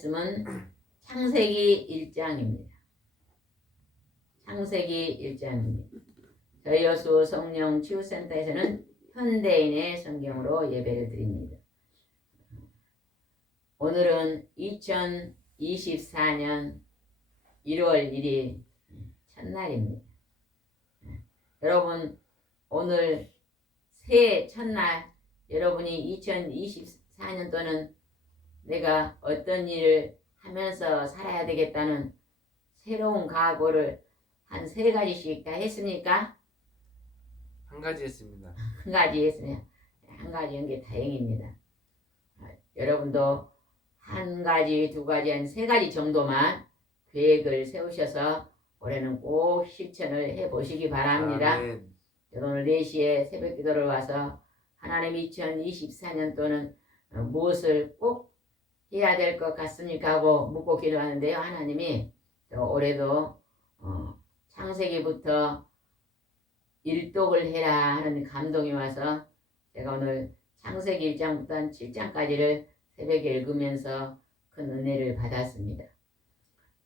말씀은 창세기 1장입니다. 창세기 1장입니다. 저희 여수 성령 치유센터에서는 현대인의 성경으로 예배를 드립니다. 오늘은 2024년 1월 1일 첫날입니다. 여러분, 오늘 새해 첫날 여러분이 2024년도는 내가 어떤 일을 하면서 살아야 되겠다는 새로운 각오를 한 3가지씩 다 했습니까? 한 가지 했습니다. 한 가지 했으면 한 가지 한 게 다행입니다. 여러분도 한 가지, 2가지, 한 3가지 정도만 계획을 세우셔서 올해는 꼭 실천을 해보시기 바랍니다. 아멘. 오늘 4시에 새벽 기도를 와서 하나님 2024년도는 무엇을 꼭 해야 될 것 같습니까? 하고 묻고 기도하는데요. 하나님이 올해도 창세기부터 일독을 해라 하는 감동이 와서 제가 오늘 창세기 1장부터 7장까지를 새벽에 읽으면서 큰 은혜를 받았습니다.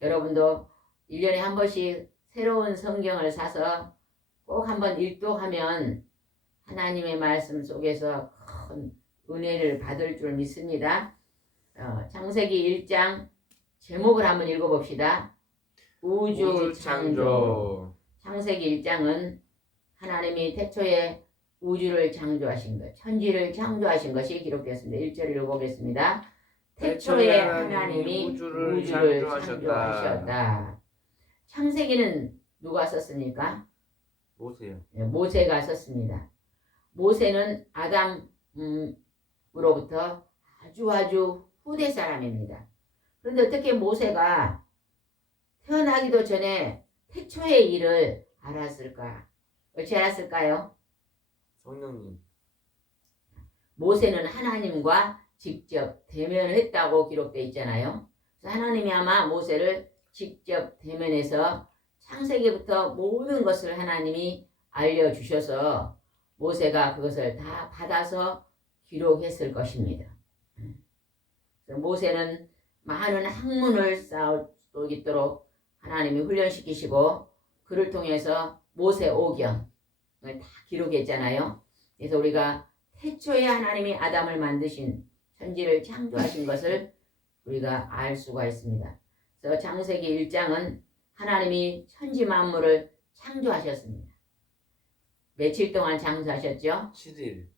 여러분도 1년에 한 번씩 새로운 성경을 사서 꼭 한번 일독하면 하나님의 말씀 속에서 큰 은혜를 받을 줄 믿습니다. 창세기 1장 제목을 한번 읽어봅시다. 우주 창조. 창세기 1장은 하나님이 태초에 우주를 창조하신 것, 천지를 창조하신 것이 기록되었습니다. 1절 읽어보겠습니다. 태초에 하나님이 우주를 창조하셨다. 창세기는 누가 썼습니까? 모세요. 모세가 썼습니다. 모세는 아담으로부터 아주 후대 사람입니다. 그런데 어떻게 모세가 태어나기도 전에 태초의 일을 알았을까? 어찌 알았을까요? 성령님. 모세는 하나님과 직접 대면을 했다고 기록되어 있잖아요. 그래서 하나님이 아마 모세를 직접 대면해서 창세기부터 모든 것을 하나님이 알려주셔서 모세가 그것을 다 받아서 기록했을 것입니다. 그래서 모세는 많은 학문을 쌓을 수 있도록 하나님이 훈련시키시고 그를 통해서 모세오경을 다 기록했잖아요. 그래서 우리가 태초에 하나님이 아담을 만드신 천지를 창조하신 것을 우리가 알 수가 있습니다. 그래서 창세기 1장은 하나님이 천지 만물을 창조하셨습니다. 며칠 동안 창조하셨죠? 7일.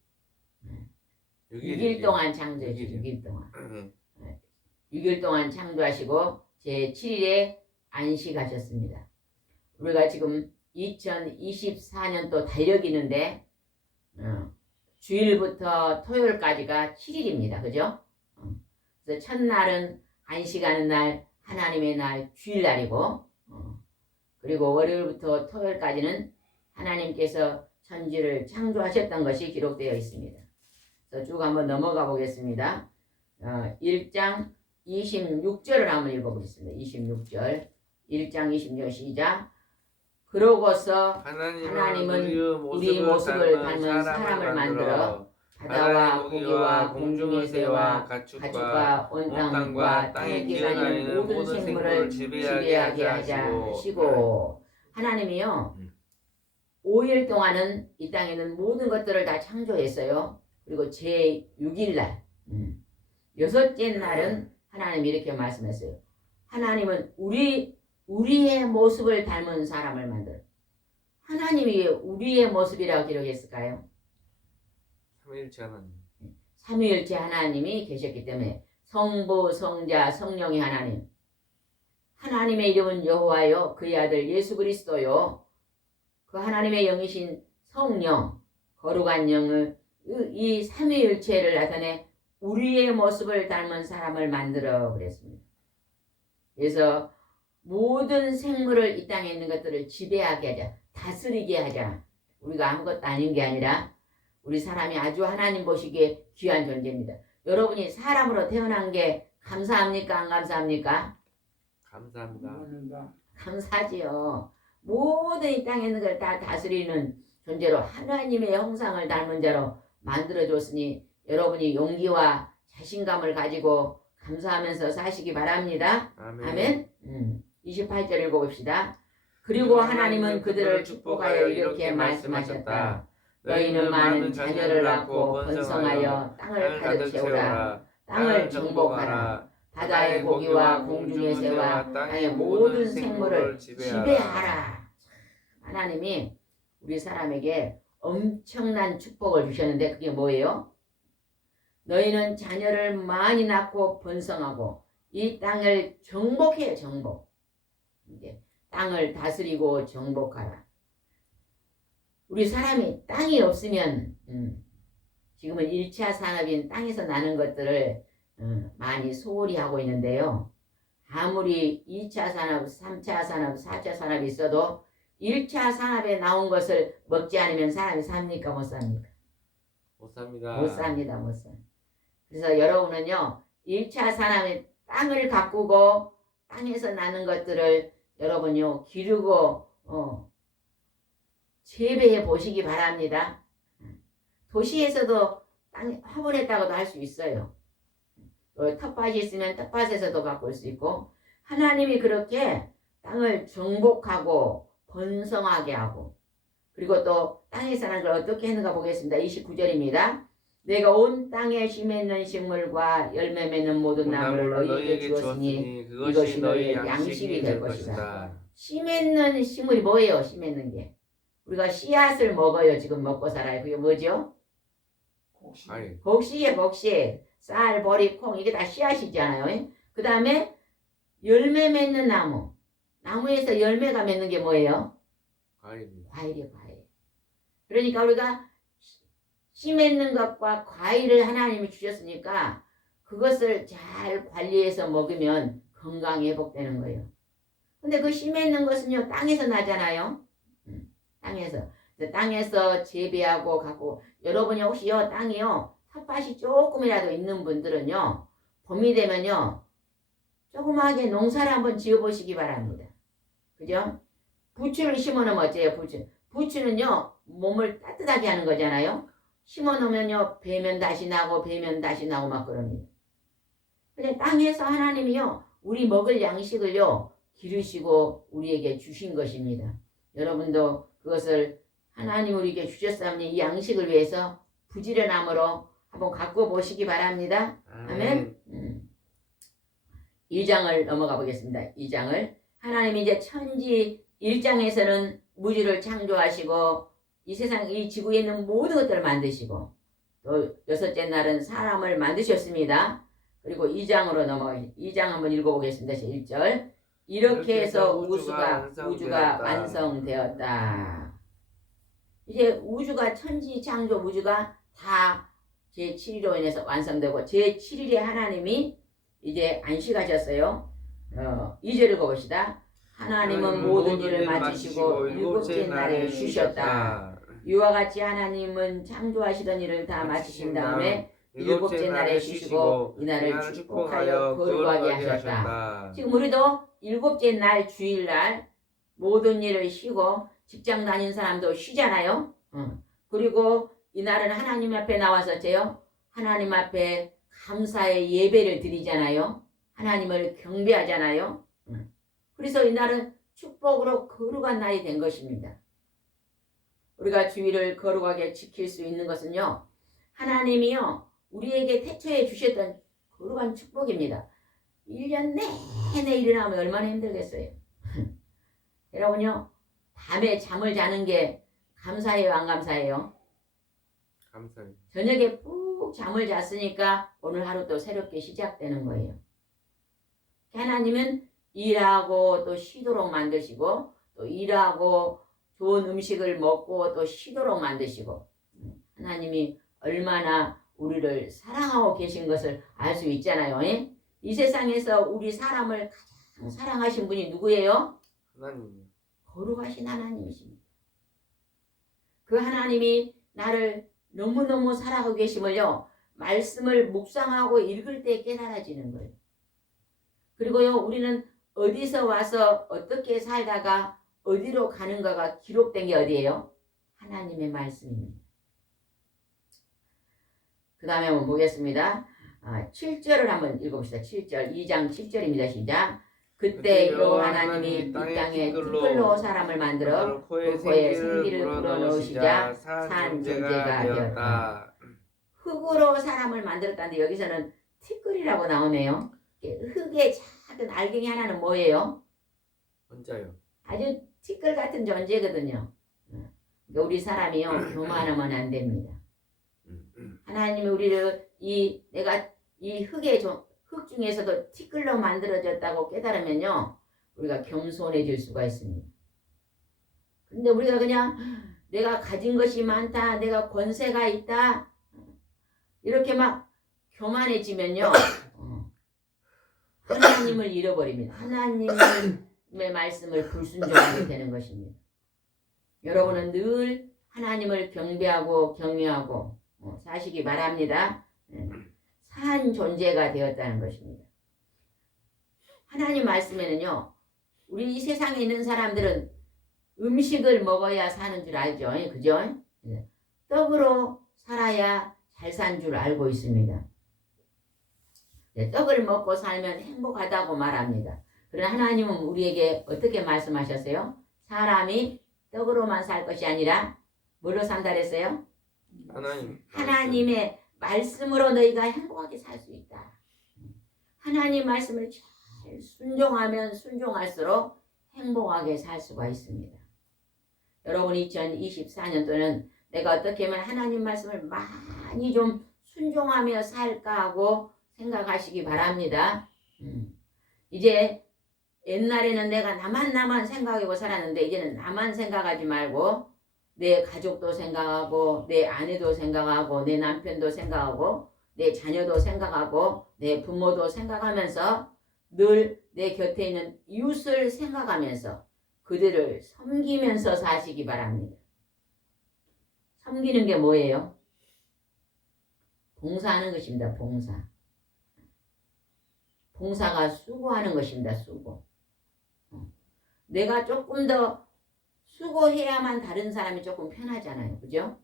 6일 동안 창조했죠. 6일 동안. 6일 동안 창조하시고 제7일에 안식하셨습니다. 우리가 지금 2024년도 달력이 있는데 주일부터 토요일까지가 7일입니다. 그죠? 그래서 첫날은 안식하는 날, 하나님의 날, 주일날이고 그리고 월요일부터 토요일까지는 하나님께서 천지를 창조하셨던 것이 기록되어 있습니다. 그래서 쭉 한번 넘어가 보겠습니다. 1장 26절을 한번 읽어보겠습니다. 26절 1장 26절 시작. 그러고서 하나님은 우리 모습을 닮은 사람을 만들어 바다와 고기와 공중의 새와 가축과 온 땅과 땅에 기어다니는 모든 생물을 지배하게 하시고 하나님이요 5일 동안은 이 땅에 있는 모든 것들을 다 창조했어요. 그리고 제6일날 6째 날은 하나님이 이렇게 말씀했어요. 하나님은 우리의 모습을 닮은 사람을 만들어. 하나님이 왜 우리의 모습이라고 기록했을까요? 삼위일체 하나님. 삼위일체 하나님이 계셨기 때문에 성부, 성자, 성령의 하나님. 하나님의 이름은 여호와요. 그의 아들 예수 그리스도요. 그 하나님의 영이신 성령, 거룩한 영을 이 삼위일체를 나타내 우리의 모습을 닮은 사람을 만들어 그랬습니다. 그래서 모든 생물을 이 땅에 있는 것들을 지배하게 하자. 다스리게 하자. 우리가 아무것도 아닌 게 아니라 우리 사람이 아주 하나님 보시기에 귀한 존재입니다. 여러분이 사람으로 태어난 게 감사합니까? 안 감사합니까? 감사합니다. 감사하지요. 모든 이 땅에 있는 걸 다 다스리는 존재로 하나님의 형상을 닮은 자로 만들어줬으니 여러분이 용기와 자신감을 가지고 감사하면서 사시기 바랍니다. 아멘. 아멘. 28절 읽어봅시다. 그리고 하나님은 그들을 축복하여 이렇게 말씀하셨다. 너희는 많은 자녀를 낳고 번성하여 땅을 가득 채우라. 땅을 정복하라. 바다의 고기와 공중의 새와 땅의 모든 생물을 지배하라. 하나님이 우리 사람에게 엄청난 축복을 주셨는데 그게 뭐예요? 너희는 자녀를 많이 낳고 번성하고 이 땅을 정복해요. 정복. 이제 땅을 다스리고 정복하라. 우리 사람이 땅이 없으면 지금은 1차 산업인 땅에서 나는 것들을 많이 소홀히 하고 있는데요. 아무리 2차 산업, 3차 산업, 4차 산업이 있어도 1차 산업에 나온 것을 먹지 않으면 사람이 삽니까? 못 삽니까? 못 삽니다. 못 삽니다. 못 삽니다. 그래서 여러분은요. 1차 산업의 땅을 가꾸고 땅에서 나는 것들을 여러분요. 기르고 재배해 보시기 바랍니다. 도시에서도 땅 화분했다고도 할 수 있어요. 텃밭이 있으면 텃밭에서도 가꿀 수 있고 하나님이 그렇게 땅을 정복하고 번성하게 하고 그리고 또 땅에 사는 걸 어떻게 했는가 보겠습니다. 29절입니다. 내가 온 땅에 씨 맺는 식물과 열매 맺는 모든 나무를 너희에게 주었으니 이것이 너희의 양식이 될 것이다. 씨 맺는 식물이 뭐예요? 씨 맺는 게. 우리가 씨앗을 먹어요. 지금 먹고 살아요. 그게 뭐죠? 곡식이에요. 곡식. 쌀, 보리, 콩 이게 다 씨앗이잖아요. 그 다음에 열매 맺는 나무. 나무에서 열매가 맺는 게 뭐예요? 과일이에요. 과일. 그러니까 우리가 씨 맺는 것과 과일을 하나님이 주셨으니까 그것을 잘 관리해서 먹으면 건강이 회복되는 거예요. 근데 그 씨 맺는 것은요. 땅에서 나잖아요. 땅에서 재배하고 갖고 여러분이 혹시요. 땅이요. 텃밭이 조금이라도 있는 분들은요. 봄이 되면요. 조그마하게 농사를 한번 지어보시기 바랍니다. 그죠? 부추를 심어놓으면 어째요? 부추는요. 몸을 따뜻하게 하는 거잖아요. 심어놓으면요. 배면 다시 나고 배면 다시 나고 막 그럽니다. 근데 땅에서 하나님이요. 우리 먹을 양식을요. 기르시고 우리에게 주신 것입니다. 여러분도 그것을 하나님 우리에게 주셨사오니 이 양식을 위해서 부지런함으로 한번 갖고 보시기 바랍니다. 아멘. 2장을 넘어가 보겠습니다. 2장을 하나님이 이제 천지 1장에서는 무지를 창조하시고 이 세상 이 지구에 있는 모든 것들을 만드시고 또 6째 날은 사람을 만드셨습니다. 그리고 2장으로 넘어가 2장 한번 읽어보겠습니다. 1절 이렇게 해서 우주가 완성되었다. 이제 우주가 천지 창조 우주가 다 제7일로 인해서 완성되고 제7일에 하나님이 이제 안식하셨어요. 2절 읽어봅시다. 하나님은 모든 일을 마치시고 7째 날에 쉬셨다. 이와 같이 하나님은 창조하시던 일을 다 마치신 다음에 7째 날에 쉬시고 이날을 축복하여 거룩하게 하셨다. 지금 우리도 7째 날 주일날 모든 일을 쉬고 직장 다니는 사람도 쉬잖아요. 그리고 이날은 하나님 앞에 나와서 하나님 앞에 감사의 예배를 드리잖아요. 하나님을 경배하잖아요. 그래서 이날은 축복으로 거룩한 날이 된 것입니다. 우리가 주일을 거룩하게 지킬 수 있는 것은요. 하나님이요. 우리에게 태초에 주셨던 거룩한 축복입니다. 1년 내내 일어나면 얼마나 힘들겠어요. 여러분요. 밤에 잠을 자는 게 감사해요? 안 감사해요? 감사해요. 저녁에 푹 잠을 잤으니까 오늘 하루 또 새롭게 시작되는 거예요. 하나님은 일하고 또 쉬도록 만드시고 또 일하고 좋은 음식을 먹고 또 쉬도록 만드시고 하나님이 얼마나 우리를 사랑하고 계신 것을 알 수 있잖아요. 이 세상에서 우리 사람을 가장 사랑하신 분이 누구예요? 하나님. 거룩하신 하나님이십니다. 그 하나님이 나를 너무너무 사랑하고 계심을요. 말씀을 묵상하고 읽을 때 깨달아지는 거예요. 그리고요. 우리는 어디서 와서 어떻게 살다가 어디로 가는가가 기록된 게 어디예요? 하나님의 말씀입니다. 그 다음에 한번 보겠습니다. 7절을 한번 읽어봅시다. 7절 2장 7절입니다. 시작. 그때 여호와 하나님이 이 땅에 티끌로 사람을 만들어 그 코에 생기를 불어넣으시자 산 존재가 되었다. 흙으로 사람을 만들었다는데 여기서는 티끌이라고 나오네요. 흙의 작은 알갱이 하나는 뭐예요? 혼자요. 아주 티끌 같은 존재거든요. 그러니까 우리 사람이요 교만하면 안 됩니다. 하나님이 우리를 내가 이 흙 중에서도 티끌로 만들어졌다고 깨달으면요 우리가 겸손해질 수가 있습니다. 근데 우리가 그냥 내가 가진 것이 많다, 내가 권세가 있다 이렇게 막 교만해지면요 하나님을 잃어버립니다. 하나님의 말씀을 불순종하게 되는 것입니다. 여러분은 늘 하나님을 경배하고 경외하고 사시기 바랍니다. 산 존재가 되었다는 것입니다. 하나님 말씀에는요 우리 이 세상에 있는 사람들은 음식을 먹어야 사는 줄 알죠. 그죠? 떡으로 살아야 잘 산 줄 알고 있습니다. 떡을 먹고 살면 행복하다고 말합니다. 그러나 하나님은 우리에게 어떻게 말씀하셨어요? 사람이 떡으로만 살 것이 아니라 뭘로 산다 그랬어요? 하나님의 말씀으로 너희가 행복하게 살 수 있다. 하나님 말씀을 잘 순종하면 순종할수록 행복하게 살 수가 있습니다. 여러분 2024년도는 내가 어떻게 하면 하나님 말씀을 많이 좀 순종하며 살까 하고 생각하시기 바랍니다. 이제 옛날에는 내가 나만 생각하고 살았는데 이제는 나만 생각하지 말고 내 가족도 생각하고 내 아내도 생각하고 내 남편도 생각하고 내 자녀도 생각하고 내 부모도 생각하면서 늘 내 곁에 있는 이웃을 생각하면서 그들을 섬기면서 사시기 바랍니다. 섬기는 게 뭐예요? 봉사하는 것입니다. 봉사가 수고하는 것입니다. 수고. 내가 조금 더 수고해야만 다른 사람이 조금 편하잖아요. 그죠?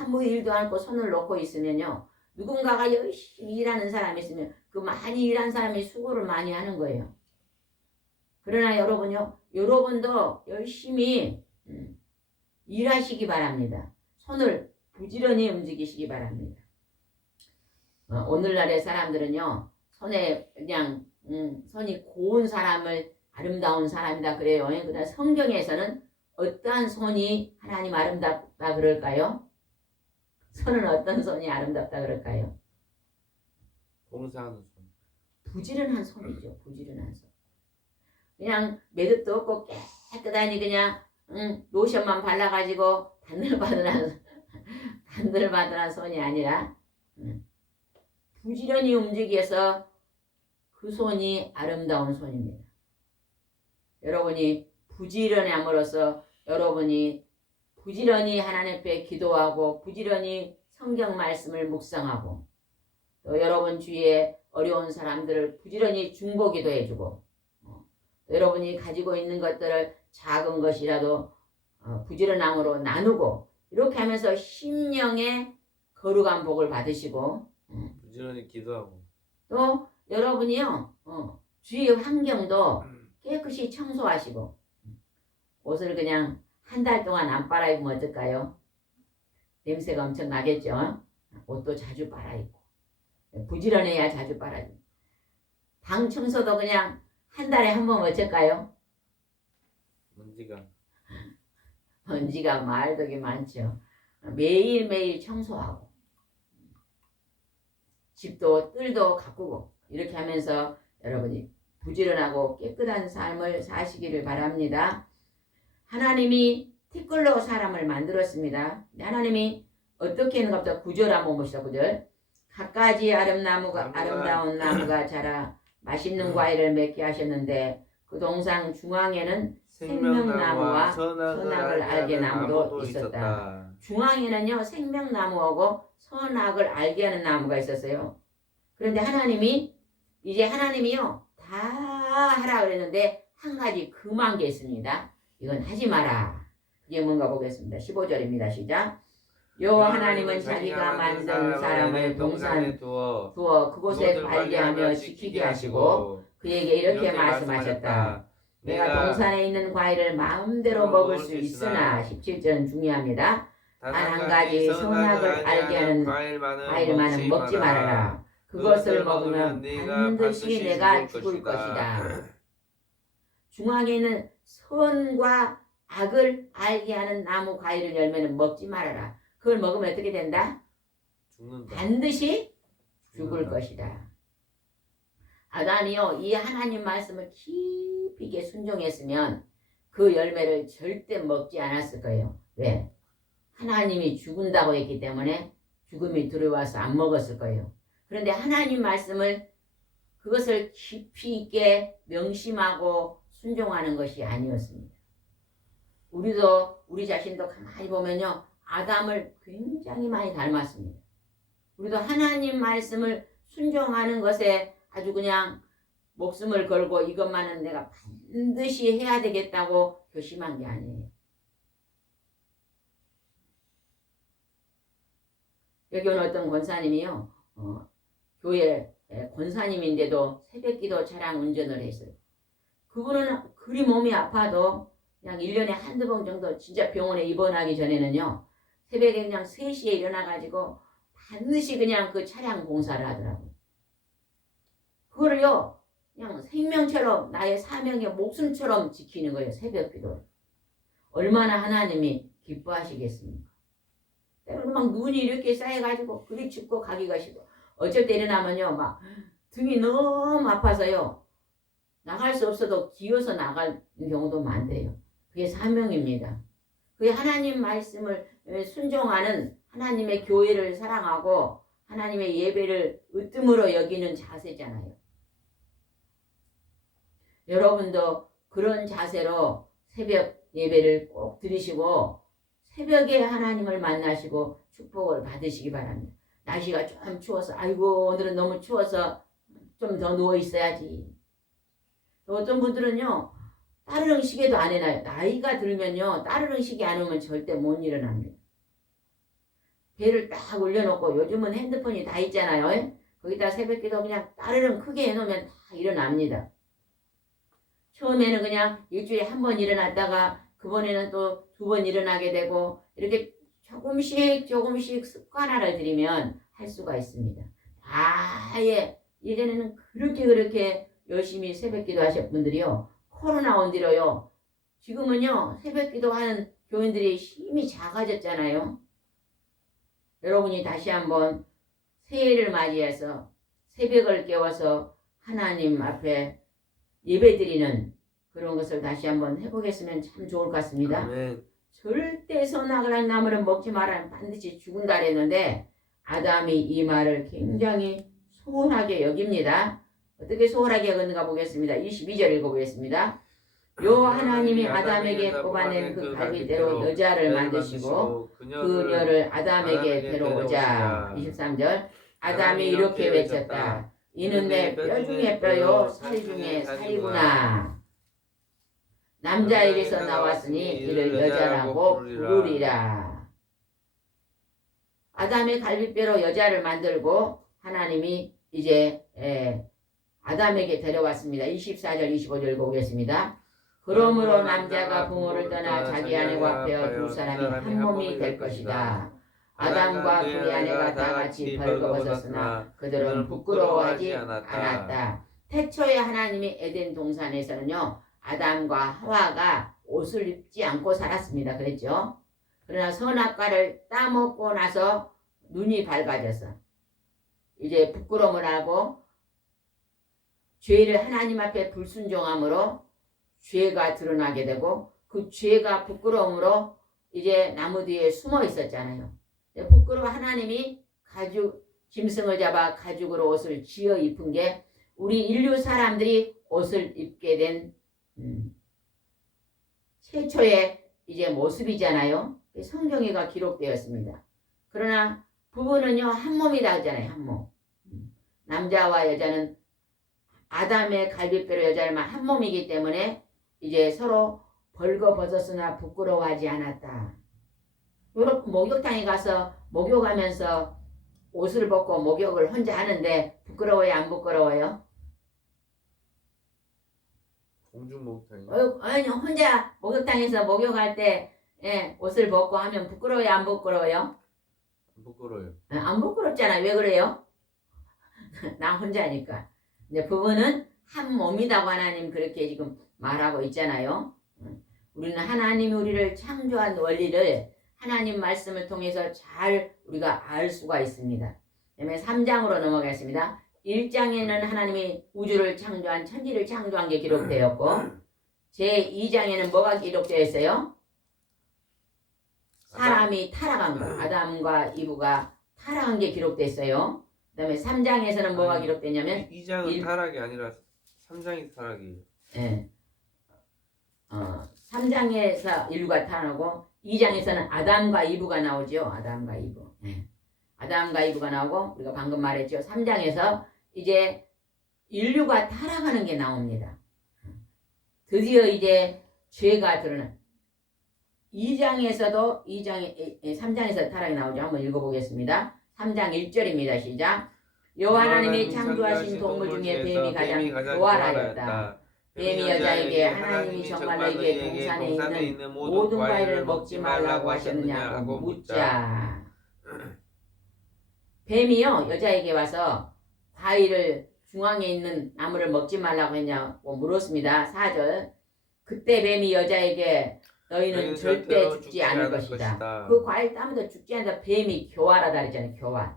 아무 일도 않고 손을 놓고 있으면요. 누군가가 열심히 일하는 사람이 있으면 그 많이 일한 사람이 수고를 많이 하는 거예요. 그러나 여러분도 열심히 일하시기 바랍니다. 손을 부지런히 움직이시기 바랍니다. 오늘날의 사람들은요. 손에 그냥 손이 고운 사람을 아름다운 사람이다 그래요. 그러나 성경에서는 어떠한 손이 하나님 아름답다 그럴까요? 손은 어떤 손이 아름답다 그럴까요? 봉사하는 손. 부지런한 손이죠. 부지런한 손. 그냥 매듭도 없고 깨끗하니 그냥 로션만 발라가지고 단들바들한 손이 아니라 부지런히 움직여서 그 손이 아름다운 손입니다. 여러분이 부지런함으로써 여러분이 부지런히 하나님 앞에 기도하고 부지런히 성경 말씀을 묵상하고 또 여러분 주위에 어려운 사람들을 부지런히 중보기도 해주고 여러분이 가지고 있는 것들을 작은 것이라도 부지런함으로 나누고 이렇게 하면서 심령의 거룩한 복을 받으시고 부지런히 기도하고 또 여러분이요 주위 환경도 깨끗이 청소하시고 옷을 그냥 한 달 동안 안 빨아입으면 어떨까요? 냄새가 엄청 나겠죠? 옷도 자주 빨아입고 부지런해야 자주 빨아입고 방 청소도 그냥 한 달에 한 번 어쩔까요? 먼지가 말덕이 많죠. 매일매일 청소하고 집도 뜰도 가꾸고 이렇게 하면서 여러분이 부지런하고 깨끗한 삶을 사시기를 바랍니다. 하나님이 티끌로 사람을 만들었습니다. 하나님이 어떻게 했는가 보다 9절 한번 봅시다. 9절 갖가지 아름다운 나무가 자라 맛있는 과일을 맺게 하셨는데 그 동상 중앙에는 생명나무와 선악을 알게 나무도 있었다. 중앙에는요 생명나무하고 선악을 알게 하는 나무가 있었어요. 그런데 하나님이요 다 하라 그랬는데 한 가지 금한 게 있습니다. 이건 하지 마라. 이게 뭔가 보겠습니다. 15절입니다. 시작. 여호와 하나님은 자기가 만든 사람을 동산에 두어 그곳에 관리하며 지키게 하시고 그에게 이렇게 말씀하셨다. 내가 동산에 있는 과일을 마음대로 먹을 수 있으나 17절은 중요합니다. 단 한 가지 선악을 알게 하는 과일만은 먹지 말아라. 그것을 먹으면 반드시 내가 죽을 것이다. 중앙에 있는 선과 악을 알게 하는 나무 과일을 열매는 먹지 말아라. 그걸 먹으면 어떻게 된다? 죽는다. 반드시 죽을 것이다. 아담이요, 이 하나님 말씀을 깊이 있게 순종했으면 그 열매를 절대 먹지 않았을 거예요. 왜? 하나님이 죽은다고 했기 때문에 죽음이 들어와서 안 먹었을 거예요. 그런데 하나님 말씀을 그것을 깊이 있게 명심하고 순종하는 것이 아니었습니다. 우리 자신도 가만히 보면요, 아담을 굉장히 많이 닮았습니다. 우리도 하나님 말씀을 순종하는 것에 아주 그냥 목숨을 걸고 이것만은 내가 반드시 해야 되겠다고 결심한 게 아니에요. 여기 오는 어떤 권사님이요, 교회 권사님인데도 새벽기도 차량 운전을 했어요. 그분은 그리 몸이 아파도 그냥 1년에 한두 번 정도 진짜 병원에 입원하기 전에는요, 새벽에 그냥 3시에 일어나가지고 반드시 그냥 그 차량 공사를 하더라고요. 그거를요, 그냥 생명처럼 나의 사명의 목숨처럼 지키는 거예요. 새벽기도를. 얼마나 하나님이 기뻐하시겠습니까? 때로는 막 눈이 이렇게 쌓여가지고 그리 춥고 가기가 싫고 어쩔 때 일어나면요, 막 등이 너무 아파서요, 나갈 수 없어도 기어서 나갈 경우도 많대요. 그게 사명입니다. 그게 하나님 말씀을 순종하는 하나님의 교회를 사랑하고 하나님의 예배를 으뜸으로 여기는 자세잖아요. 여러분도 그런 자세로 새벽 예배를 꼭 드리시고 새벽에 하나님을 만나시고 축복을 받으시기 바랍니다. 날씨가 좀 추워서 아이고 오늘은 너무 추워서 좀 더 누워 있어야지. 또 어떤 분들은요, 따르릉 시계도 안 해놔요. 나이가 들면요, 따르릉 시계 안 오면 절대 못 일어납니다. 배를 딱 올려놓고, 요즘은 핸드폰이 다 있잖아요. 거기다 새벽기도 그냥 따르릉 크게 해놓으면 다 일어납니다. 처음에는 그냥 일주일에 한 번 일어났다가 그번에는 또 2번 일어나게 되고 이렇게 조금씩 습관화를 들이면 할 수가 있습니다. 아예 예전에는 그렇게 열심히 새벽기도 하실 분들이요, 코로나 온 뒤로요, 지금은요 새벽기도 하는 교인들이 힘이 작아졌잖아요. 여러분이 다시 한번 새해를 맞이해서 새벽을 깨워서 하나님 앞에 예배드리는 그런 것을 다시 한번 해보겠으면 참 좋을 것 같습니다. 아멘. 절대 선악을 한 나무는 먹지 마라, 반드시 죽은다 그랬는데 아담이 이 말을 굉장히 소홀하게 여깁니다. 어떻게 소홀하게 여겼는가 보겠습니다. 22절 읽어보겠습니다. 여호와 하나님이 아담에게 뽑아낸 그 갈빗대로 여자를 만드시고 그녀를 아담에게 데려오자. 23절 아담이 이렇게 외쳤다. 이는 내 뼈 중에 뼈요 살 중에 살이구나. 남자에게서 나왔으니 이를 여자라고 부르리라. 아담의 갈빗뼈로 여자를 만들고 하나님이 이제 아담에게 데려왔습니다. 24절 25절 읽어보겠습니다. 그러므로 남자가 부모를 떠나 자기 아내와 베어 두 사람이 한 몸이 될 것이다. 아담과 그의 아내가 다 같이 벌거벗었으나 그들은 부끄러워하지 않았다. 태초에 하나님이 에덴 동산에서는요, 아담과 하와가 옷을 입지 않고 살았습니다. 그랬죠? 그러나 선악과를 따먹고 나서 눈이 밝아져서 이제 부끄러움을 하고 죄를 하나님 앞에 불순종함으로 죄가 드러나게 되고 그 죄가 부끄러움으로 이제 나무 뒤에 숨어 있었잖아요. 부끄러워 하나님이 가죽 짐승을 잡아 가죽으로 옷을 지어 입은 게 우리 인류 사람들이 옷을 입게 된 최초의 이제 모습이잖아요. 성경에가 기록되었습니다. 그러나 부부는요 한 몸이다 하잖아요. 한 몸. 남자와 여자는 아담의 갈빗뼈로 여자를 한 몸이기 때문에 이제 서로 벌거벗었으나 부끄러워하지 않았다. 여러분 목욕탕에 가서 목욕하면서 옷을 벗고 목욕을 혼자 하는데 부끄러워요, 안 부끄러워요? 공중 목욕탕이. 아니, 혼자 목욕탕에서 목욕할 때 옷을 벗고 하면 부끄러워요, 안 부끄러워요? 부끄러워요. 안 부끄럽잖아. 왜 그래요? 나 혼자니까. 근데 부부는 한 몸이라고 하나님 그렇게 지금 말하고 있잖아요. 우리는 하나님이 우리를 창조한 원리를 하나님 말씀을 통해서 잘 우리가 알 수가 있습니다. 그다음에 3장으로 넘어가겠습니다. 1장에는 하나님이 우주를 창조한 천지를 창조한 게 기록되었고 제2장에는 뭐가 기록되어 있어요? 사람이 타락한 거. 아담과 이브가 타락한 게 기록됐어요. 그 다음에 3장에서는 뭐가 기록되냐면 2장은 타락이 아니라 3장이 타락이에요. 예. 3장에서 인류가 타락하고 2장에서는 아담과 이브가 나오죠. 아담과 이브. 예. 아담과 이브가 나오고 우리가 방금 말했죠. 3장에서 이제 인류가 타락하는 게 나옵니다. 드디어 이제 죄가 드러나. 2장에서도 3장에서 타락이 나오죠. 한번 읽어보겠습니다. 3장 1절입니다. 시작. 여호와 하나님이 창조하신 동물 중에 뱀이 가장 교활하였다. 뱀이 여자에게 하나님이 정말 너에게 동산에 있는 모든 과일을 먹지 말라고 하셨느냐고 묻자. 뱀이요 여자에게 와서 과일을 중앙에 있는 나무를 먹지 말라고 했냐고 물었습니다. 4절. 그때 뱀이 여자에게 너희는 절대 죽지 않을 것이다. 그 과일 따면서 죽지 않는다. 뱀이 교활하다 그랬잖아요. 교활.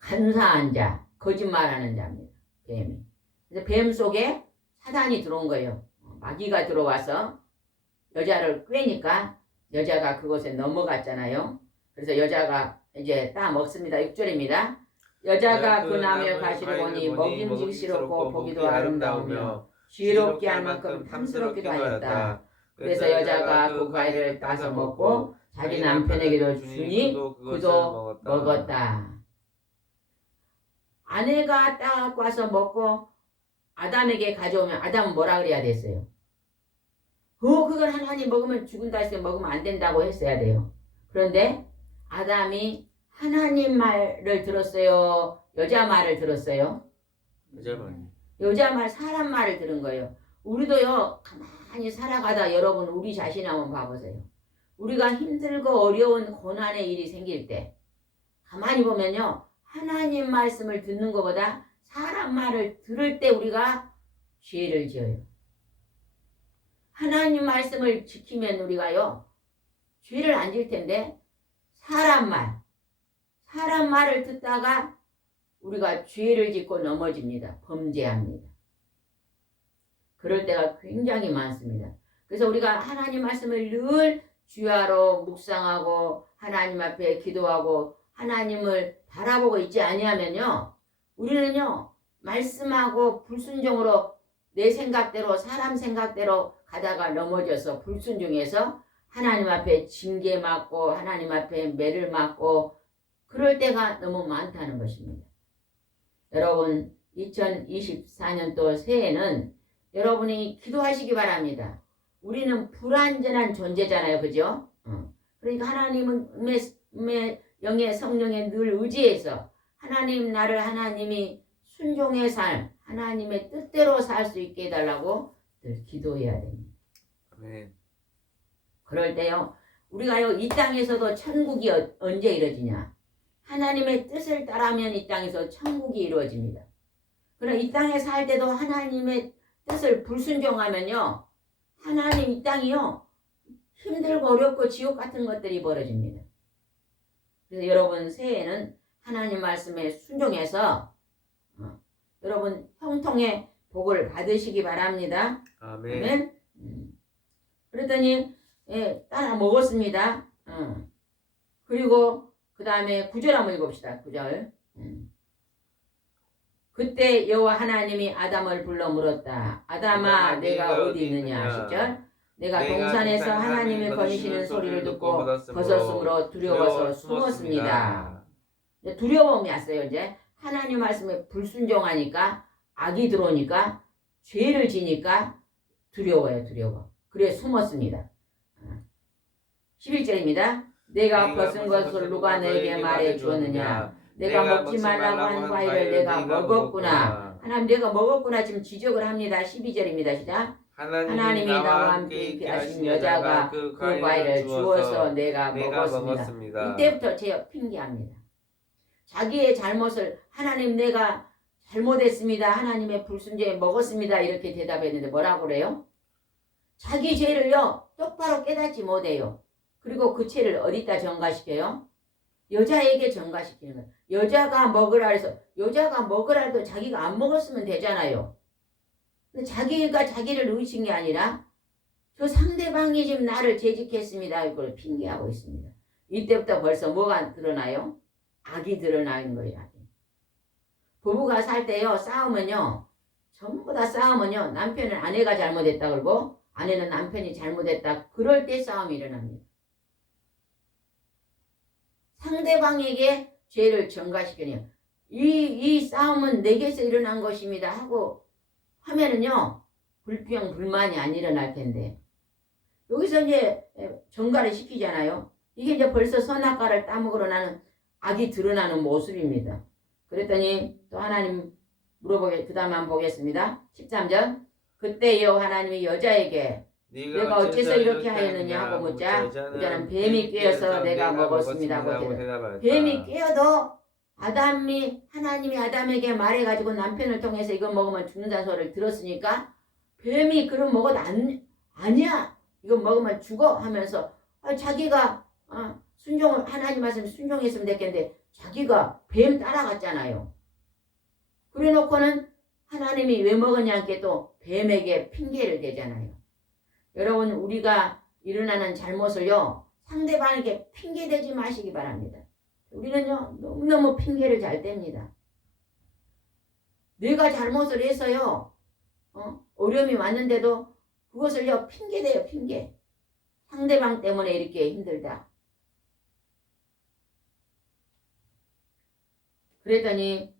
간사한 자, 거짓말하는 자입니다. 뱀이. 그래서 뱀 속에 사단이 들어온 거예요. 마귀가 들어와서 여자를 꿰니까 여자가 그곳에 넘어갔잖아요. 그래서 여자가 이제 따 먹습니다. 6절입니다. 여자가 그 나무의 가시를 보니 먹임직이 싫었고 보기도 아름다우며 지혜롭게 할 만큼 탐스럽기도 하였다. 그래서 여자가 그 과일을 따서 먹고 자기 남편에게도 주니 그도 먹었다. 아내가 따갖고 와서 먹고 아담에게 가져오면 아담은 뭐라 그래야 됐어요? 그걸 하나님 먹으면 죽은다 했어요. 먹으면 안 된다고 했어야 돼요. 그런데 아담이 하나님 말을 들었어요? 여자 말을 들었어요? 여자 말. 여자 말, 사람 말을 들은 거예요. 우리도요 가만히 살아가다 여러분 우리 자신 한번 봐보세요. 우리가 힘들고 어려운 고난의 일이 생길 때 가만히 보면요 하나님 말씀을 듣는 것보다 사람 말을 들을 때 우리가 죄를 지어요. 하나님 말씀을 지키면 우리가요 죄를 안 질 텐데 사람 말을 듣다가 우리가 죄를 짓고 넘어집니다. 범죄합니다. 그럴 때가 굉장히 많습니다. 그래서 우리가 하나님 말씀을 늘 주야로 묵상하고 하나님 앞에 기도하고 하나님을 바라보고 있지 아니하면요 우리는요 말씀하고 불순종으로 내 생각대로 사람 생각대로 가다가 넘어져서 불순종해서 하나님 앞에 징계 맞고 하나님 앞에 매를 맞고 그럴 때가 너무 많다는 것입니다. 여러분 2024년도 새해에는 여러분이 기도하시기 바랍니다. 우리는 불완전한 존재잖아요. 그죠? 그러니까 하나님의 영의 성령에 늘 의지해서 하나님 나를 하나님이 순종의 삶 하나님의 뜻대로 살 수 있게 해달라고 늘 기도해야 됩니다. 네. 그럴 때요 우리가요 이 땅에서도 천국이 언제 이루어지냐 하나님의 뜻을 따르면 이 땅에서 천국이 이루어집니다. 그러나 이 땅에 살 때도 하나님의 뜻을 불순종하면요 하나님 이 땅이요 힘들고 어렵고 지옥 같은 것들이 벌어집니다. 그래서 여러분 새해에는 하나님 말씀에 순종해서 여러분 형통의 복을 받으시기 바랍니다. 아멘. 아멘. 그랬더니 따라 먹었습니다. 그리고 그 다음에 9절 한번 읽어봅시다. 9절. 그때 여호와 하나님이 아담을 불러 물었다. 아담아 내가 어디 있느냐. 10절. 내가 동산에서 하나님이 거니시는 소리를 듣고 벗었으므로 두려워서 숨었습니다. 두려움이 왔어요. 이제 하나님 말씀에 불순종하니까 악이 들어오니까 죄를 지니까 두려워요. 두려워. 그래 숨었습니다. 11절입니다. 내가 벗은 것을 누가 너에게 말해 주었느냐? 내가 먹지 말라고 한 과일을 내가 먹었구나. 하나님 내가 먹었구나 지금 지적을 합니다. 12절입니다. 시작. 하나님이 나와 함께 있게 하신 여자가 그 과일을 주어서 내가 먹었습니다. 이때부터 제 핑계합니다. 자기의 잘못을 하나님 내가 잘못했습니다. 하나님의 불순종에 먹었습니다. 이렇게 대답했는데 뭐라고 그래요? 자기 죄를요 똑바로 깨닫지 못해요. 그리고 그 죄를 어디다 전가시켜요? 여자에게 전가시키는 거예요. 여자가 먹으라 해서 여자가 먹으라 해도 자기가 안 먹었으면 되잖아요. 근데 자기가 자기를 의심 게 아니라 저 상대방이 지금 나를 재직했습니다. 이걸 핑계하고 있습니다. 이때부터 벌써 뭐가 드러나요? 악이 드러나는 거예요. 악이. 부부가 살 때요 싸우면요 전부 다 싸우면요 남편은 아내가 잘못했다 그러고 아내는 남편이 잘못했다 그럴 때 싸움이 일어납니다. 상대방에게 죄를 전가시키네요. 이 싸움은 내게서 일어난 것입니다 하고 하면은요 불평 불만이 안 일어날 텐데 여기서 이제 전가를 시키잖아요. 이게 이제 벌써 선악과를 따먹으러 나는 악이 드러나는 모습입니다. 그랬더니 또 하나님 그 다음 한번 보겠습니다. 13절 그때요 하나님이 여자에게 내가 어째서 이렇게 하였느냐 하고 묻자 여자는 뱀이 꿰어서 내가 먹었습니다 하고 대답하였다. 뱀이 꿰어도 하나님이 아담에게 말해가지고 남편을 통해서 이거 먹으면 죽는다는 소리를 들었으니까 뱀이 그럼 먹어도 아니야 이거 먹으면 죽어 하면서 자기가 하나님 말씀 순종했으면 됐겠는데 자기가 뱀 따라갔잖아요. 그래 놓고는 하나님이 왜 먹었냐께 또 뱀에게 핑계를 대잖아요. 여러분 우리가 일어나는 잘못을요 상대방에게 핑계대지 마시기 바랍니다. 우리는요 너무너무 핑계를 잘 댑니다. 내가 잘못을 해서요 어려움이 왔는데도 그것을요 핑계대요. 핑계. 상대방 때문에 이렇게 힘들다. 그랬더니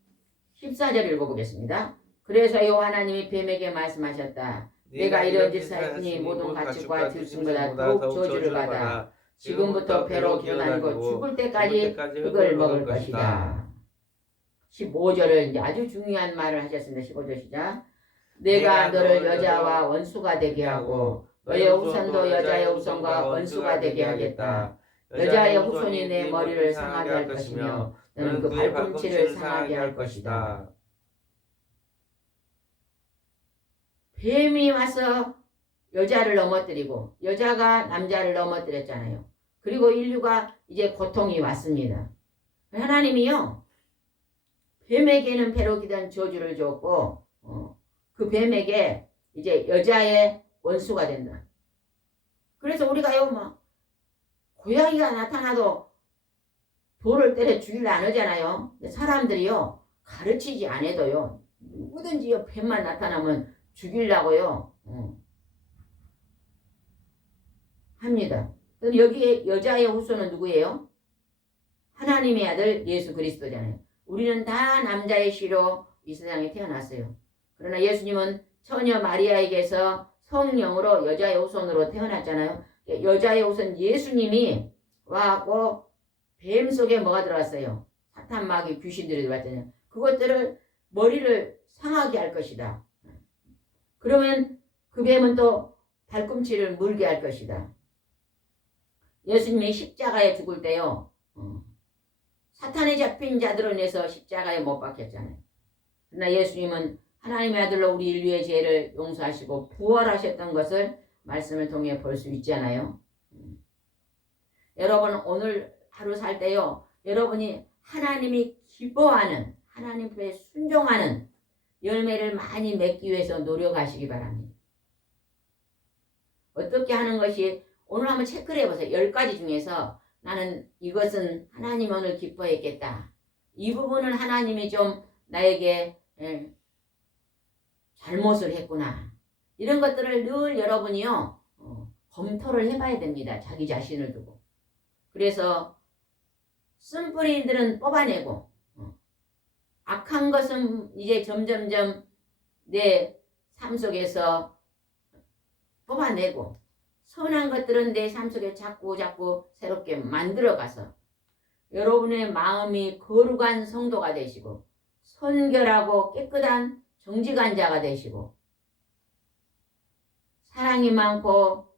14절 읽어보겠습니다. 그래서요 하나님이 뱀에게 말씀하셨다. 내가 이런 짓을 하였으니 모든 가축과 들짐보다 더욱 저주를 받아 지금부터 배로 기어다니고 죽을 때까지 흙을 먹을 것이다. 15절을 이제 아주 중요한 말을 하셨습니다. 15절 시작. 내가 너를 여자와 원수가 되게 하고 너의 후손도 여자의 후손과 원수가 되게 하겠다. 여자의 후손이 내 머리를 상하게 할 것이며 너는 그 발꿈치를 상하게 할 것이다. 뱀이 와서 여자를 넘어뜨리고 여자가 남자를 넘어뜨렸잖아요. 그리고 인류가 이제 고통이 왔습니다. 하나님이요 뱀에게는 배로 기던 저주를 줬고 그 뱀에게 이제 여자의 원수가 된다. 그래서 우리가요 막 고양이가 나타나도 돌을 때려 죽이려 안 하잖아요. 사람들이요 가르치지 않아도요 누구든지요 뱀만 나타나면 죽이려고요 합니다. 그럼 여기에 여자의 후손은 누구예요? 하나님의 아들 예수 그리스도잖아요. 우리는 다 남자의 씨로 이 세상에 태어났어요. 그러나 예수님은 처녀 마리아에게서 성령으로 여자의 후손으로 태어났잖아요. 여자의 후손 예수님이 와갖고 뱀 속에 뭐가 들어왔어요? 사탄 마귀 귀신들이 들어왔잖아요. 그것들을 머리를 상하게 할 것이다. 그러면 그 뱀은 또 발꿈치를 물게 할 것이다. 예수님이 십자가에 죽을 때요 사탄에 잡힌 자들을 내서 십자가에 못 박혔잖아요. 그러나 예수님은 하나님의 아들로 우리 인류의 죄를 용서하시고 부활하셨던 것을 말씀을 통해 볼 수 있잖아요. 여러분 오늘 하루 살 때요 여러분이 하나님이 기뻐하는 하나님께 순종하는 열매를 많이 맺기 위해서 노력하시기 바랍니다. 어떻게 하는 것이 오늘 한번 체크를 해보세요. 10가지 중에서 나는 이것은 하나님 오늘 기뻐했겠다. 이 부분은 하나님이 좀 나에게 잘못을 했구나. 이런 것들을 늘 여러분이요 검토를 해봐야 됩니다. 자기 자신을 두고. 그래서 쓴뿌리들은 뽑아내고 악한 것은 이제 점점점 내 삶 속에서 뽑아내고 선한 것들은 내 삶 속에 자꾸 새롭게 만들어가서 여러분의 마음이 거룩한 성도가 되시고 선결하고 깨끗한 정직한 자가 되시고 사랑이 많고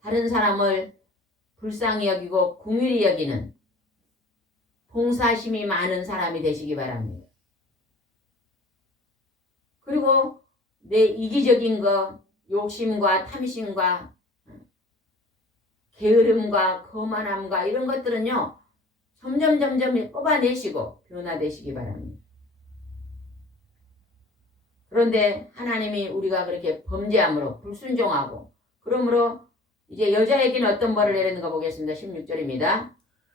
다른 사람을 불쌍히 여기고 긍휼히 여기는 봉사심이 많은 사람이 되시기 바랍니다. 그리고 내 이기적인 거, 욕심과 탐심과 게으름과 거만함과 이런 것들은요, 점점 뽑아내시고 변화되시기 바랍니다. 그런데 하나님이 우리가 그렇게 범죄함으로 불순종하고 그러므로 이제 여자에게는 어떤 벌을 내리는가 보겠습니다. 16절입니다.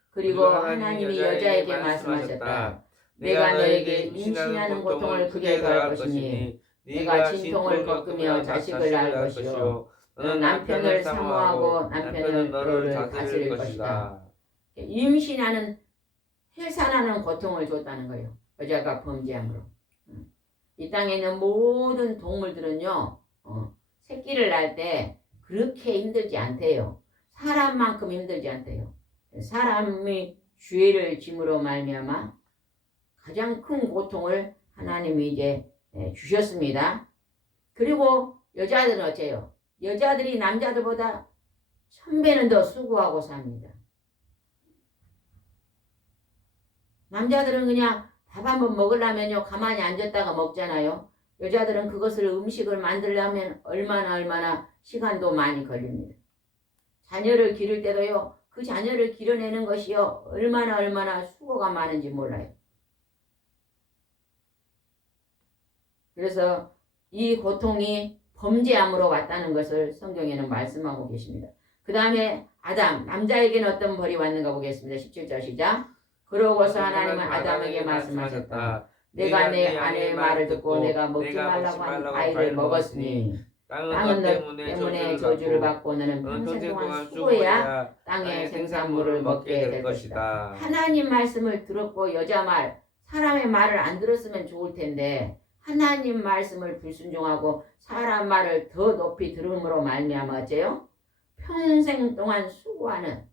그리고 하나님이 여자에게 말씀하셨다. 내가 너에게 임신하는 고통을 크게 더할 것이니 내가 진통을 겪으며 자식을 낳을 것이요 너는 남편을 사모하고 남편은 너를 다스릴 것이다. 임신하는 해산하는 고통을 줬다는 거예요. 여자가 범죄함으로. 이 땅에 있는 모든 동물들은요, 새끼를 낳을 때 그렇게 힘들지 않대요. 사람만큼 힘들지 않대요. 사람이 죄를 짐으로 말미암아 가장 큰 고통을 하나님이 이제 주셨습니다. 그리고 여자들은 어째요? 여자들이 남자들보다 1000배는 더 수고하고 삽니다. 남자들은 그냥 밥 한번 먹으려면요 가만히 앉았다가 먹잖아요. 여자들은 그것을 음식을 만들려면 얼마나 시간도 많이 걸립니다. 자녀를 기를 때도요 그 자녀를 기르내는 것이요 얼마나 수고가 많은지 몰라요. 그래서 이 고통이 범죄함으로 왔다는 것을 성경에는 말씀하고 계십니다. 그 다음에 아담, 남자에게는 어떤 벌이 왔는가 보겠습니다. 17절 시작. 그러고서 하나님은 아담에게 말씀하셨다. 내가 내 아내의 말을 듣고 내가 먹지 말라고 한 아이를 먹었으니 땅은 너 때문에 저주를 받고 너는 평생 동안 수고해야 땅의 생산물을 먹게 될 것이다. 하나님 말씀을 들었고 여자 말, 사람의 말을 안 들었으면 좋을 텐데 하나님 말씀을 불순종하고 사람 말을 더 높이 들음으로 말미암아 어째요? 평생 동안 수고하는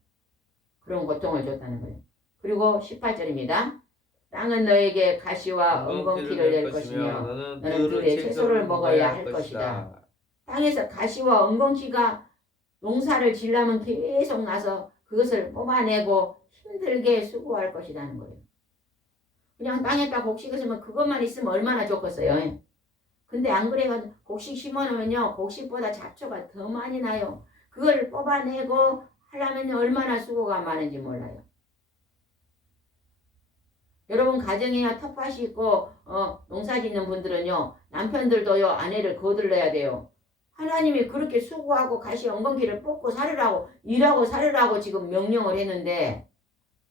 그런 고통을 줬다는 거예요. 그리고 18절입니다. 땅은 너에게 가시와 엉겅퀴를 낼 것이며 너는 들의 채소를 먹어야 할 것이다. 땅에서 가시와 엉겅퀴가 농사를 지려면 계속 나서 그것을 뽑아내고 힘들게 수고할 것이라는 거예요. 그냥 땅에다 곡식 있으면 그것만 있으면 얼마나 좋겠어요. 근데 안 그래가지고 곡식 심어놓으면요 곡식보다 잡초가 더 많이 나요. 그걸 뽑아내고 하려면 얼마나 수고가 많은지 몰라요. 여러분 가정에 텃밭이 있고 농사 짓는 분들은요 남편들도요 아내를 거들러야 돼요. 하나님이 그렇게 수고하고 가시 엉겅퀴를 뽑고 살으라고 일하고 살으라고 지금 명령을 했는데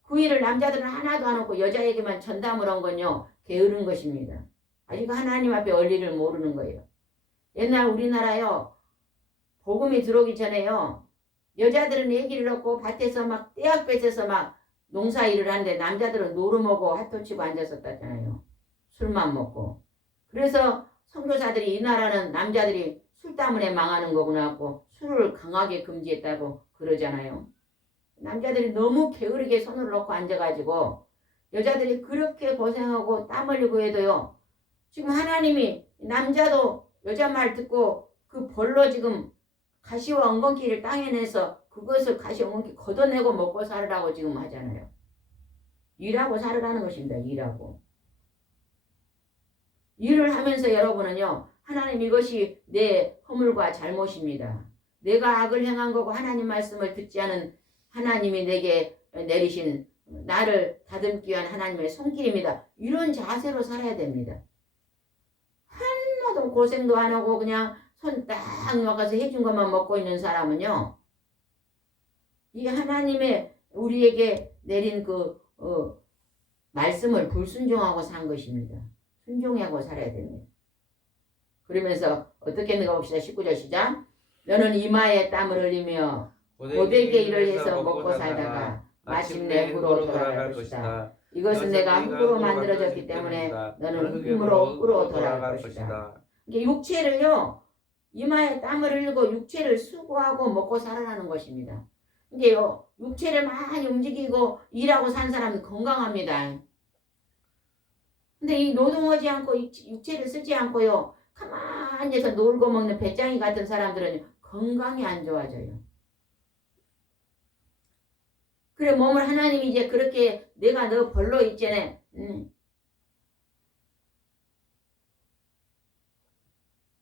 그 일을 남자들은 하나도 안 하고 여자에게만 전담을 한 건요 게으른 것입니다. 아직 하나님 앞에 얼리를 모르는 거예요. 옛날 우리나라요 복음이 들어오기 전에요 여자들은 애기를 낳고 밭에서 막 떼약 뺏어서 막 농사일을 하는데 남자들은 노름하고 핫도 치고 앉았었다잖아요. 술만 먹고. 그래서 선교사들이 이 나라는 남자들이 술 때문에 망하는 거구나 하고 술을 강하게 금지했다고 그러잖아요. 남자들이 너무 게으르게 손을 놓고 앉아가지고 여자들이 그렇게 고생하고 땀 흘리고 해도요 지금 하나님이 남자도 여자 말 듣고 그 벌로 지금 가시와 엉겅퀴를 땅에 내서 그것을 가시 엉겅퀴 걷어내고 먹고 살으라고 지금 하잖아요. 일하고 살으라는 것입니다. 일하고. 일을 하면서 여러분은요 하나님 이것이 내 허물과 잘못입니다. 내가 악을 행한 거고 하나님 말씀을 듣지 않은 하나님이 내게 내리신 나를 다듬기 위한 하나님의 손길입니다. 이런 자세로 살아야 됩니다. 하나도 고생도 안 하고 그냥 손 딱 놓아서 해준 것만 먹고 있는 사람은요 이 하나님의 우리에게 내린 그 말씀을 불순종하고 산 것입니다. 순종하고 살아야 됩니다. 그러면서 어떻게 했는가 봅시다. 19절 시작. 너는 이마에 땀을 흘리며 고되게 일을 해서 먹고 살다가 마침내 흙으로 돌아갈 것이다. 이것은 내가 흙으로 만들어졌기 때문에 너는 흙으로 돌아갈 것이다. 이게 육체를요 이마에 땀을 흘리고 육체를 수고하고 먹고 살아라는 것입니다. 근데요, 육체를 많이 움직이고 일하고 산 사람은 건강합니다. 근데 이 노동하지 않고 육체를 쓰지 않고요, 가만히 해서 놀고 먹는 배짱이 같은 사람들은 건강이 안 좋아져요. 그래, 몸을 하나님이 이제 그렇게 내가 너 벌로 있잖아.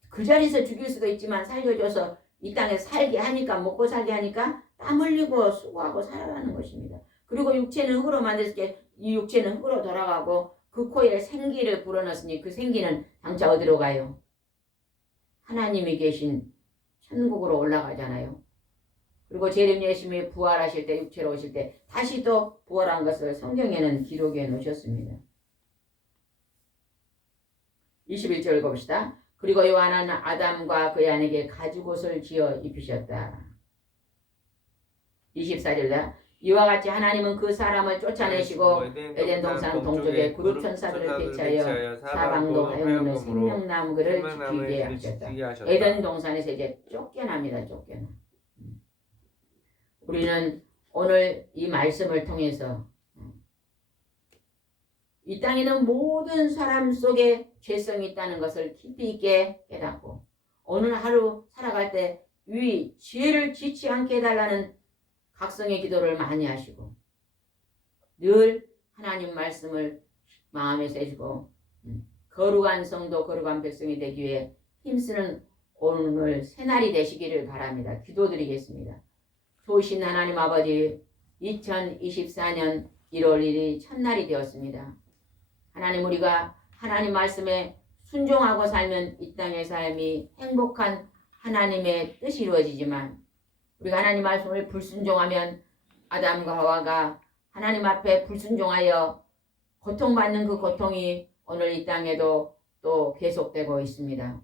그 자리에서 죽일 수도 있지만 살려줘서 이 땅에서 살게 하니까, 먹고 살게 하니까 땀 흘리고 수고하고 살아가는 것입니다. 그리고 육체는 흙으로 만들었기에 이 육체는 흙으로 돌아가고 그 코에 생기를 불어넣었으니 그 생기는 장차 어디로 가요? 하나님이 계신 천국으로 올라가잖아요. 그리고 재림 예수님이 부활하실 때, 육체로 오실 때 다시 또 부활한 것을 성경에는 기록해 놓으셨습니다. 21절 읽어봅시다. 그리고 요한은 아담과 그의 아내에게 가죽옷을 지어 입히셨다. 24절다. 이와 같이 하나님은 그 사람을 쫓아내시고 에덴 동산 동쪽에 그룹 천사들을 배치하여 사방도 하여문으로 생명나무를 지키게 하셨다. 에덴 동산에서 이제 쫓겨납니다. 쫓겨나. 우리는 오늘 이 말씀을 통해서 이 땅에는 모든 사람 속에 죄성이 있다는 것을 깊이 있게 깨닫고 오늘 하루 살아갈 때 이 죄를 짓지 않게 해달라는 각성의 기도를 많이 하시고 늘 하나님 말씀을 마음에서 해주고 거룩한 성도 거룩한 백성이 되기 위해 힘쓰는 오늘 새날이 되시기를 바랍니다. 기도드리겠습니다. 좋으신 하나님 아버지, 2024년 1월 1일 첫날이 되었습니다. 하나님, 우리가 하나님 말씀에 순종하고 살면 이 땅의 삶이 행복한 하나님의 뜻이 이루어지지만 우리가 하나님 말씀을 불순종하면 아담과 하와가 하나님 앞에 불순종하여 고통받는 그 고통이 오늘 이 땅에도 또 계속되고 있습니다.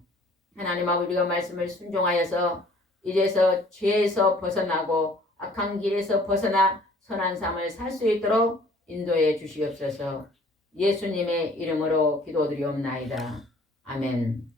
하나님 아버지, 우리가 말씀을 순종하여서 이제서 죄에서 벗어나고 악한 길에서 벗어나 선한 삶을 살 수 있도록 인도해 주시옵소서. 예수님의 이름으로 기도드리옵나이다. 아멘.